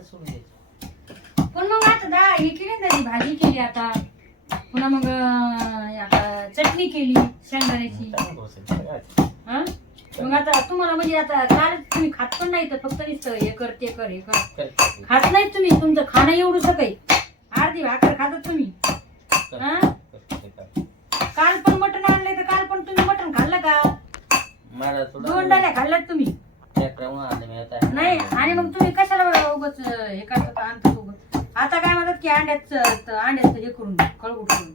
सोडून द्यायचं. पण मग आता डाळ हे केली ना, ती भाजी केली आता, पुन्हा मग आता चटणी केली शेंगदाण्याची. हा मग आता तुम्हाला म्हणजे आता काल तुम्ही खात पण नाही तर फक्त नुसतं हे कर ते कर हे कर खात नाही तुम्ही. तुमचं खाणं एवढं सकाळी अर्धी भाकर खातात तुम्ही. हा काल पण मटण आणलंय तर काल पण तुम्ही मटण खाल्लं का? मला 2 डाल्या खाल्ल्यात तुम्ही नाही. आणि मग तुम्ही कशाला उगाच हे करतात आणतात उगाच. आता काय म्हणतात की अंड्याचं हे करून कळगूट करून.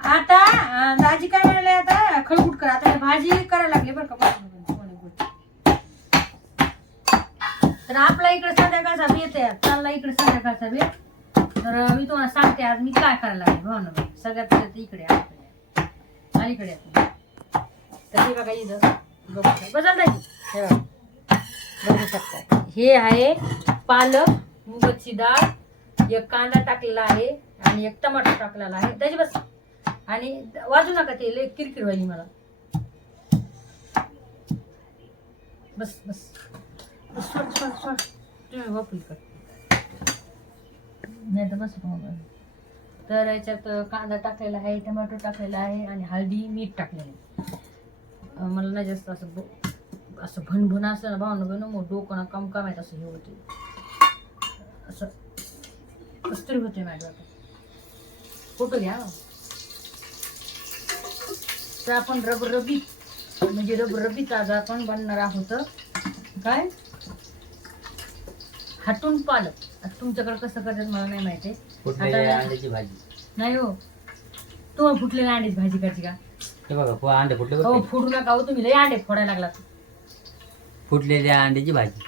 आता दाजी काय म्हणाले, आता खळगूट करा. आता भाजी करायला लागली बरं का. तर आपला इकडे संध्याकाळचा बेत आहे, चालला इकडे संध्याकाळचा बेत. तर मी तुम्हाला सांगते आज मी काय करायला लागले. भावना सगळ्यात पहिले इकडे अलीकडे. तर हे बघा इथं बदल हे बघा बघू शकता. हे आहे पालक, मुगाची डाळ, एक कांदा टाकलेला आहे आणि एक टमाटर टाकलेला आहे. त्याची बस. आणि वाजू नका ते लय किरकिर व्हायली मला. बस बस सोड सोड सोड तुम्ही वापरू कर नाही तर बस. तर याच्यात कांदा टाकलेला आहे, टमाटर टाकलेला आहे आणि हळदी मीठ टाकलेलं आहे. मला नाही जास्त असं भनभन असलं ना भावना मग डोकं ना कम कमायचं असं हे होते, असं कस्तरी होते माझ्या. फोटो घ्या. तर आपण रबरबीत म्हणजे रबरबीत आज आपण बनणार आहोत काय हटून पालक. आता तुमच्याकडे कसं करतात मला नाही माहिती. अंड्याची भाजी नाही हो, तुम्हाला फुटलेल्या अंड्याची भाजी करायची का? हे बघा अंडे फुटले. हो फुटू नका हो, तुम्ही लय अंडे फोडायला लागलात. फुटलेल्या अंड्याची भाजी.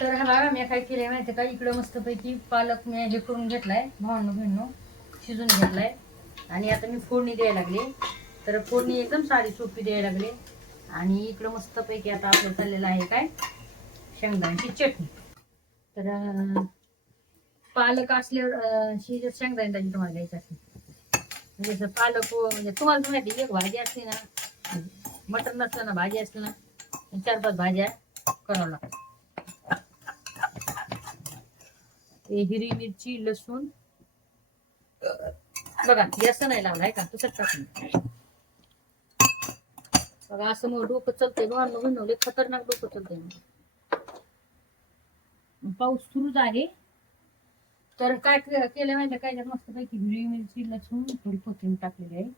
तर हा बघा मी काय केलंय माहिती का, इकडं मस्तपैकी पालक मी हे करून घेतलाय भावनो शिजून घेतलाय. आणि आता मी फोडणी द्यायला लागले. तर फोडणी एकदम साधी सोपी द्यायला लागले. आणि इकडं मस्तपैकी आता आपलं चाललेलं आहे काय शेंगदाण्याची चटणी. तर पालक असल्यावर शेंगदाण्याची तुम्हाला घ्यायची असते. म्हणजे पालक म्हणजे तुम्हाला माहिती एक भाजी असते ना, मटण नसतं ना, भाजी असते ना, 4-5 भाज्या करावं लागतात. हिरवी मिरची, लसूण बघा असं नाही लावलाय का, तसंच टाकून बघा. असं मग डोकं चलतंय बनवले, खतरनाक डोकं चलतंय. पाऊस सुरूच आहे. तर काय केलं माहिती काय, मस्त पैकी हिरवी मिरची, लसूण, थोडी कोथिंबीर टाकलेली आहे.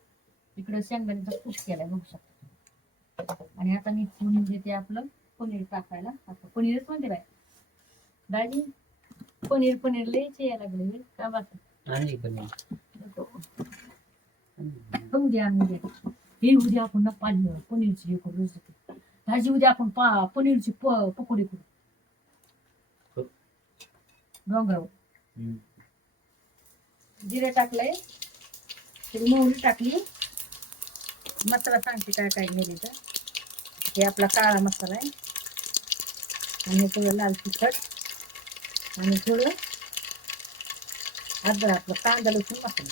इकडे शेंगदाण्याचा कूट केलाय बघू शकता. आणि आता मी फोडणी देते आपलं पनीर टाकायला. आता पनीरच म्हणते बाय दाजी, पनीर लयच यायला लागले का बात. उद्या हे उद्या आपण ना पनीरची हे करू भाजी. उद्या आपण पनीरची पकोडी करू. डोंगरावर जिरे टाकलंय, मोहरी टाकली. मसाला सांगते काय काय घ्यायचं तर. हे आपला काळा मसाला आहे आणि थोडं लाल तिखट आणि थोडं अद्रक, आपलं कांदा लसूण मसाला.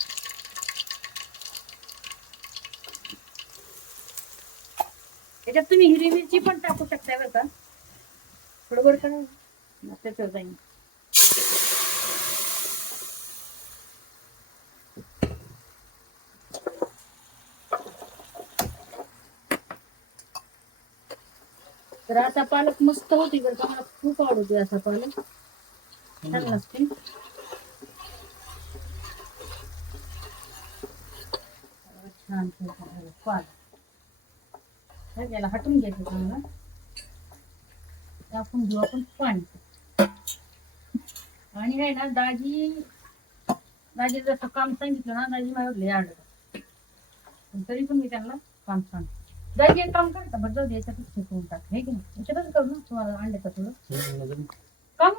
त्याच्यात तुम्ही हिरवी मिरची पण टाकू शकता बरं का, थोडं बरं का त्याच्यावर जाईल. तर असा पालक मस्त होती बरं का, मला खूप आवडते असा पालक, छान लागते. छान पालक याला हटून घ्यायचं चांगला. आपण घेऊ आपण पाणी. आणि आहे ना दाजी जसं काम सांगितलं ना, दाजी माझ्या आवडत. तरी पण मी त्यांना काम सांगते. दाजी एक काम करता बरं, जाऊ दे याच्यातच करून टाक हे की नाही, याच्यातच करू ना तुम्हाला अंड्याचं थोडं काम.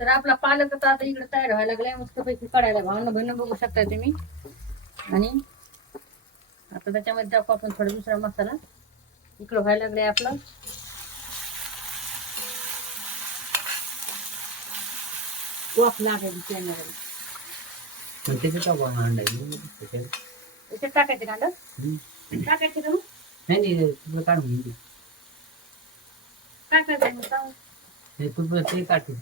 तर आपला पालक आता इकडे तयार व्हायला लागलाय मस्त पैकी काढायला. भावना बघू शकताय तुम्ही. आणि आता त्याच्यामध्ये टाकू आपण थोडा दुसरा मसाला. इकडं व्हायला लागलंय आपलं वाफ लागायची कॅमेराला. पण त्याचं का कोण अंडा आहे? त्याच्यात याच्यात टाकायचं कांदा टाकायचं का मग? नाही नाही तुला काढून घे. काय करायचं मग सांग. ते तुला ते काढतो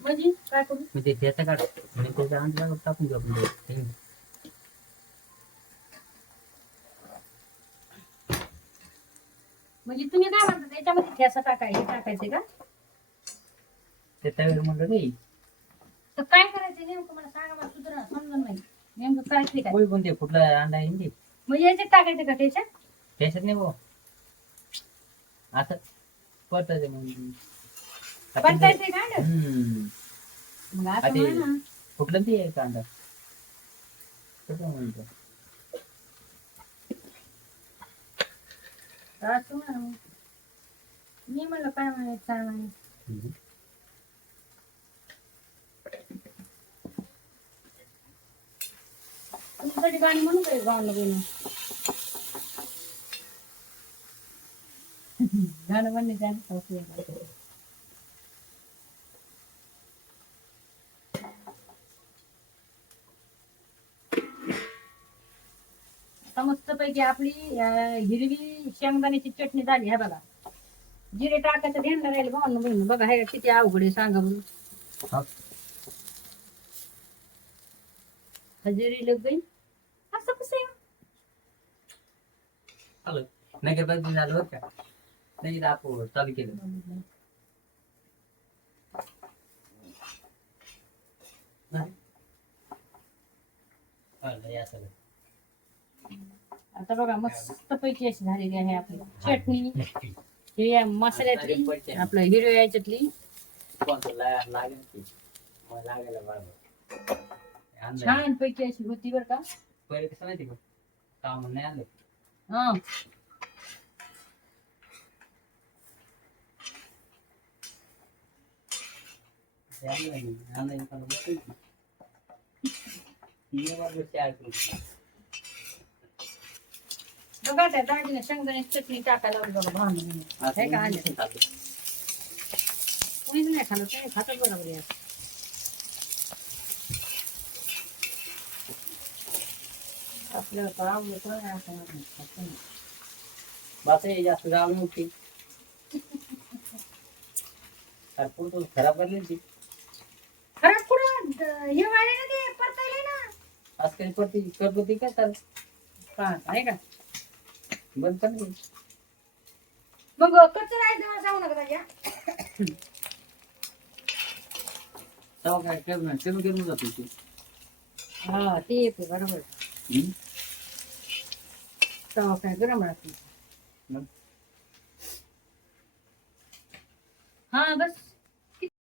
म्हणजे काय करू? म्हणजे त्याचा काढ आणि त्याच्या अंडा टाकून घेऊ आपण ते. म्हणजे तुम्ही काय म्हणता त्याच्यामध्ये ठेसा टाकायचे का? ते तव्यावर म्हणलं नाही तर काय करायचं नेमकं मला सांगा, मला सुधारणा समजून नाही नेमकं काय ते काय. कोणी कोणते कुठला अंडा आहे ते म्हणजे याच्यात टाकायचं का त्याच्यात? त्याच्यात नाही भाऊ असं परतायचं म्हणजे परतायचंय का अंडं? मग असं आधी म्हणा ना. कुठलं ते आहे कांदा कसं म्हणतो असं म्हणा मग. मी म्हणलं काय म्हणायचं काय म्हणायचं. तुमच्यासाठी गाणी म्हणू काय गाणं बनवून गाणं म्हणण्याचे मस्त पैकी आपली हिरवी शेंगदाण्याची चटणी झाली है बघा. जिरे टाकायचं ध्यान राहील भावना बहिण बघा हे किती अवघड आहे सांगा बरं. हजेरी लग गई असं कसं आहे? चालू नाही बघ झालं बरं का नाही आपण चालू केलं असं आता बघा मस्त पैकी अशी झालेली आहे आपली चटणी हिरव्या मसाल्यातली आपलं हिरव्या याच्यातली लागेल की मग लागायला बरोबर छान पैकी अशी होती बरं का. पहिले कसं माहिती का काम नाही आलं हा बघा त्या दाजीने शेंगदाण्याची चटणी टाकायला लावली बघा भावना हे का आले कोणीच नाही खाल्लं तुम्ही खातात बरोबर यार. आपलं काम होतं ना असं बस जास्त गाव नव्हती खराब करली ती खरंच कुठं हे व्हायला ना ते परतायले ना आज काही पडती करपती काय तर का आहे का बंद कर दे. मग कच्चं राहायचं मला सांगू नका दादा. तेव्हा काय करून करून जातो तू हा ते येते बरोबर तेव्हा काय गरम राहते. मग हा बस